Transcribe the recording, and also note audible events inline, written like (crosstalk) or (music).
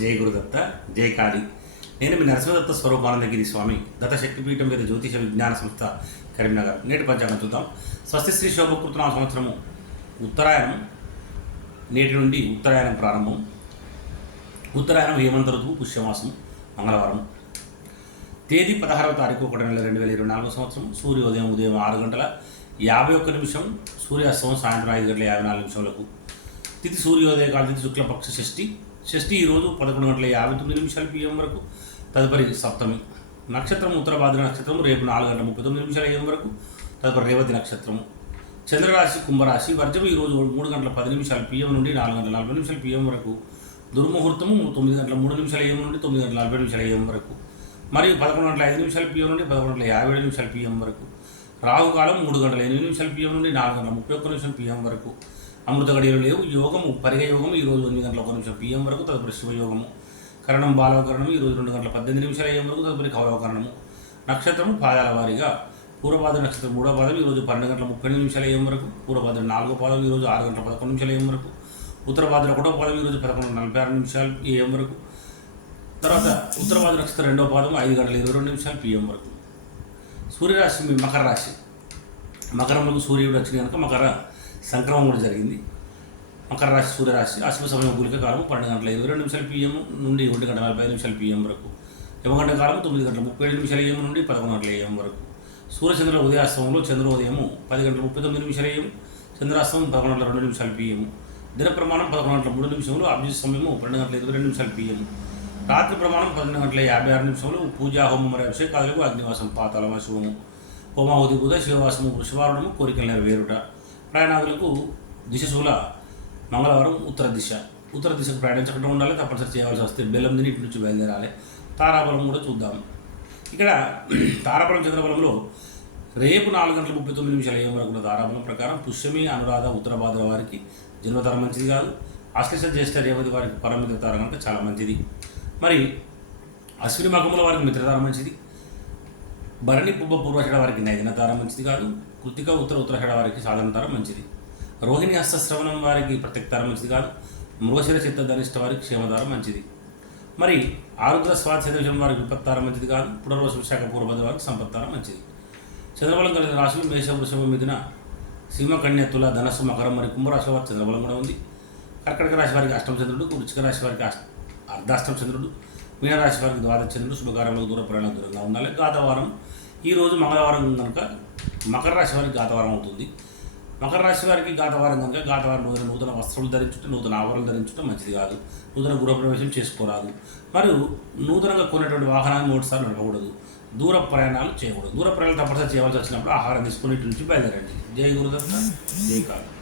జయ గురుదత్త జయ కాళి. నేను మీ నరసింహదత్త స్వరూపానందగిరి స్వామి దత్త శక్తిపీఠం మీద జ్యోతిష విజ్ఞాన సంస్థ కరీంనగర్. నేటి పంచాంగం చూద్దాం. స్వస్తి శ్రీ శోభకృతనామ సంవత్సరము ఉత్తరాయణం. నేటి నుండి ఉత్తరాయణం ప్రారంభం. ఉత్తరాయణం హేమంత ఋతువు పుష్యమాసం మంగళవారం. తేదీ పదహారవ తారీఖు ఒకటి నెల రెండు వేల ఇరవై నాలుగో సంవత్సరం. సూర్యోదయం ఉదయం ఆరు గంటల యాభై ఒక్క నిమిషం. సూర్యాస్తమం సాయంత్రం ఐదు గంటల యాభై నాలుగు నిమిషాలకు. తిథి సూర్యోదయ కాల తిథి శుక్లపక్ష షష్ఠి. షష్ఠి ఈరోజు పదకొండు గంటల యాభై తొమ్మిది నిమిషాల పిఎం వరకు తదుపరి సప్తమి నక్షత్రం ఉత్తరభాద్ర నక్షత్రం రేపు నాలుగు గంటల ముప్పై తొమ్మిది నిమిషాల ఏం వరకు తదుపరి రేవతి నక్షత్రము చంద్రరాశి కుంభరాశి వర్జం ఈరోజు మూడు గంటల పది నిమిషాలు పిఎం నుండి నాలుగు గంటల నలభై నిమిషాల పిఎం వరకు దుర్ముహూర్తము తొమ్మిది గంటల మూడు నిమిషాల ఏం నుండి తొమ్మిది గంటల నలభై నిమిషాల ఏం వరకు మరియు పదకొండు గంటల ఐదు నిమిషాల పిఎం నుండి పదకొండు గంటల యాభై ఏడు నిమిషాల పిఎం వరకు రాహుకాలం మూడు గంటల ఎనిమిది నిమిషాల పిఎం నుండి నాలుగు గంటల ముప్పై ఒక్క నిమిషం పిఎం వరకు అమృత గడియలు లేవు. యోగము పరిగ యోగము ఈరోజు ఎనిమిది గంటల ఒక నిమిషం పిఎం వరకు తదుపరి శివయోగము కరణం బాలవకరణము ఈరోజు రెండు గంటల పద్దెనిమిది నిమిషాల ఏం వరకు తదుపరి కౌలవకరణము. నక్షత్రము పాదాల వారీగా పూర్వపాద నక్షత్రం మూడో పాదం ఈరోజు పన్నెండు గంటల ముప్పై ఎనిమిది నిమిషాల ఏం వరకు. పూర్వపాదం నాలుగో పాదం ఈరోజు ఆరు గంటల పదకొండు నిమిషాల ఏం వరకు. ఉత్తర పాదం ఒకటో పాదం ఈరోజు పదకొండు నలభై ఆరు నిమిషాలు ఏం వరకు. తర్వాత ఉత్తరపాద నక్షత్రం రెండో పాదం ఐదు గంటల ఇరవై రెండు నిమిషాలు పిఎం వరకు. సూర్యరాశి మీ మకర రాశి. మకరంలో సూర్యుడు వచ్చిన కనుక మకర సంక్రమం కూడా జరిగింది. మకర రాశి సూర్యరాశి అశుభ సమయం గులిక కాలం పన్నెండు గంటల ఇరవై రెండు నిమిషాలు పిఎం నుండి ఒంటి గంటల నలభై ఐదు నిమిషాలు పిఎం వరకు. యమగంట కాలం తొమ్మిది గంటల ముప్పై ఏడు నిమిషాల ఏం నుండి పదకొండు గంటల ఏం వరకు. సూర్యచంద్ర ఉదయాస్తమంలో చంద్రోదయము పది గంటల ముప్పై తొమ్మిది నిమిషాల ఏం చంద్రాస్తమం పదకొండు గంటల రెండు నిమిషాలు పిఎం దిన ప్రమాణం పదకొండు గంటల మూడు నిమిషంలో అభిజిత్ సమయము పన్నెండు గంటల ఇరవై రెండు నిమిషాలు పిఎం రాత్రి ప్రమాణం పన్నెండు గంటల యాభై ఆరు నిమిషంలో పూజా హోమం మరియు అభిషేకాలకు అగ్నివాసం పాతాళమ శివము హోమావతి బుధ శివవాసము వృషవారణము కోరికలు నెరవేరుట. ప్రయాణాదులకు దిశ శూల మంగళవారం ఉత్తర దిశ. ఉత్తర దిశకు ప్రయాణించకుండా ఉండాలి తప్పనిసరి చేయవలసి వస్తే బెల్లం తిని ఇటు నుంచి బయలుదేరాలి. తారాబలం కూడా చూద్దాం. ఇక్కడ (clears throat) తారాబలం చంద్రబలంలో రేపు నాలుగు గంటల ముప్పై తొమ్మిది నిమిషాల ఏం వరకు ఉన్న తారాబలం ప్రకారం పుష్యమి అనురాధ ఉత్తర భాద్ర వారికి జన్మతారం మంచిది కాదు. అశ్లేష జ్యేష్ఠ రేవతి వారికి పరమిత తార కనుక చాలా మంచిది. మరి అశ్విని మకముల వారికి మిత్రతారం మంచిది. భరణి పుబ్బ పూర్వషడ వారికి నైదిన తారం మంచిది కాదు. కృతిక ఉత్తర ఉత్తరాషడ వారికి సాధనతరం మంచిది. రోహిణి హస్తశ్రవణం వారికి ప్రత్యక్తరం మంచిది కాదు. మృగశిర చిత్త ధనిష్ట వారికి క్షేమదారం మంచిది. మరి ఆరుద్ర స్వాచ్ఛదశం వారికి విపత్తారం మంచిది కాదు. పునర్వశ విశాఖ పూర్వభద్ర వారికి సంపత్తారం మంచిది. చంద్రబలం కలిగిన రాశులు మేష వృషభం మిథున సింహ కన్య తుల ధనస్సు మకరం మరి కుంభరాశి వారి చంద్రబలం కూడా ఉంది. కర్కటక రాశి వారికి అష్టమ చంద్రుడు వృచ్చిక రాశి వారికి అష్ట అర్ధాష్టమ చంద్రుడు మీనరాశి వారికి ద్వాదశ చంద్రుడు శుభకారంలో దూర ప్రయాణం దూరంగా ఉండాలి. గాతవారం ఈరోజు మంగళవారం కనుక మకర రాశి వారికి గాతవారం అవుతుంది. మకర రాశి వారికి గాతవారం కనుక గాతవారం నూతన నూతన వస్త్రాలు ధరించుట నూతన ఆవరణలు ధరించడం మంచిది కాదు. నూతన గృహప్రవేశం చేసుకోరాదు. మరియు నూతనంగా కొనేటువంటి వాహనాన్ని మూడుసార్లు నడపకూడదు. దూర ప్రయాణాలు చేయకూడదు. దూర ప్రయాణాలు తప్పనిసరి చేయవలసి వచ్చినప్పుడు ఆహారం తీసుకుని నుంచి బయలుదేరండి. జై గురుదత్త జై కాదు